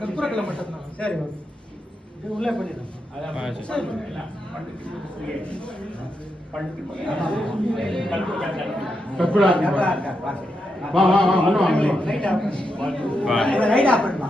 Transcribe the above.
கற்பூரக்கலை மட்டும்தான். சரி உள்ளே பண்ணிடலாம். கற்பூரா வா வா வா லைட் ஆஃப் பண்ணு.